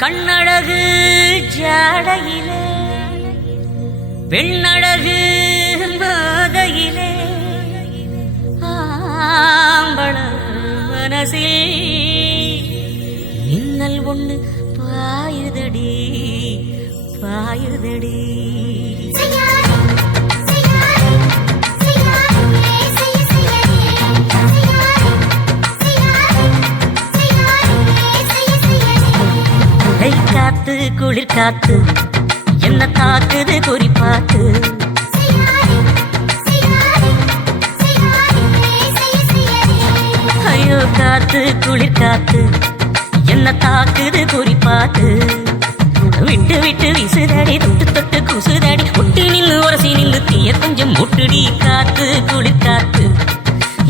கண்ணழகு ஜாடையிலே பெண்ணழகு மாதையிலே ஆம்பள மனசில் மின்னல் ஒண்ணு பாயுதடி பாயுதடி. காத்து குளிர் காத்து என்ன தாக்குது குறிப்பாத்து. ஐயோ காத்து குளிர் காத்து என்ன தாக்குது குறிப்பாத்து. விட்டு விட்டு விசுதடி தொட்டு தொட்டு குசுதடி ஒட்டி நின்று உரசி நின்று தீய கொஞ்சம் முட்டுடி. காத்து குளிர் காத்து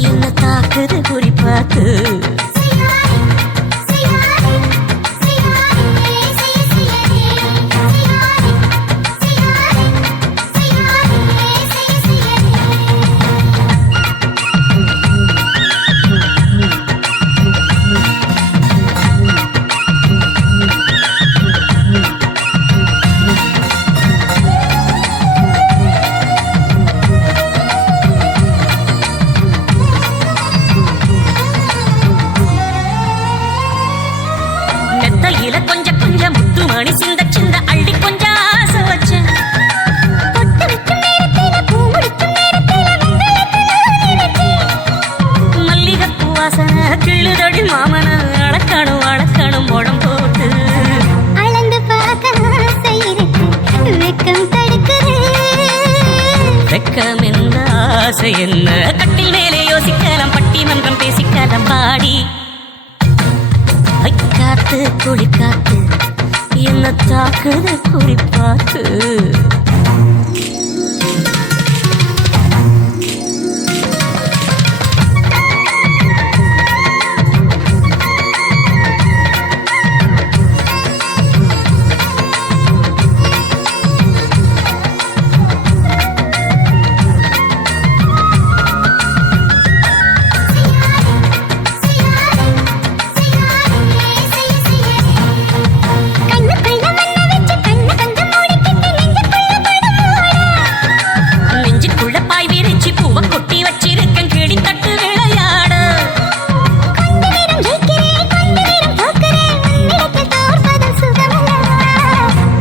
என்ன தாக்குது குறிப்பாத்து. கொஞ்சம் கொஞ்சம் முத்து மணி சிந்த சிந்த அள்ளி கொஞ்சம் ஆசை வச்சேன். மல்லிகைப்பூ வாசனை கிள்ளுதடி மாமன அடக்கணும் அடக்கணும் முடம் போட்டு அளந்து பார்க்க வெக்கம் தடுக்குது. வெக்கம் என்ன ஆசை என்ன கட்டில் மேலே யோசிக்கலாம் பட்டிமன்றம் பேசிக்கலாம் பாடி. காத்து குளிர் காத்து என்ன தாக்குது குறிப்பாத்து.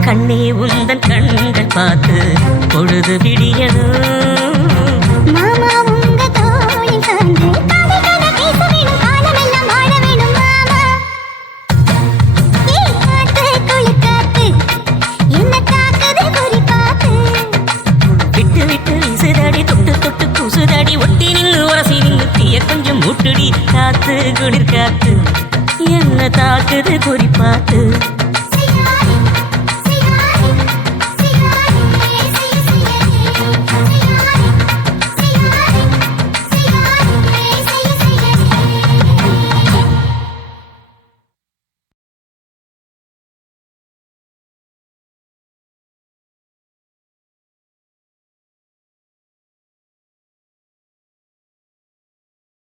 கண்ணே உந்தன் கண்கள் பார்த்து பொழுது விடியணும். மாமா உங்க தோளில் சார்ந்து காதல் பேச வேணும் காலமெல்லாம் வாழ வேணும் மாமா. காத்து குளிர் காத்து என்ன தாக்குது குறிப்பாத்து. விட்டு விட்டு விசுதடி தொட்டு தொட்டு குசுதடி ஒட்டி நின்று உரசி நின்று தீய கொஞ்சம் முட்டுடி. காத்து குளிர் காத்து என்ன தாக்குது குறிப்பாத்து.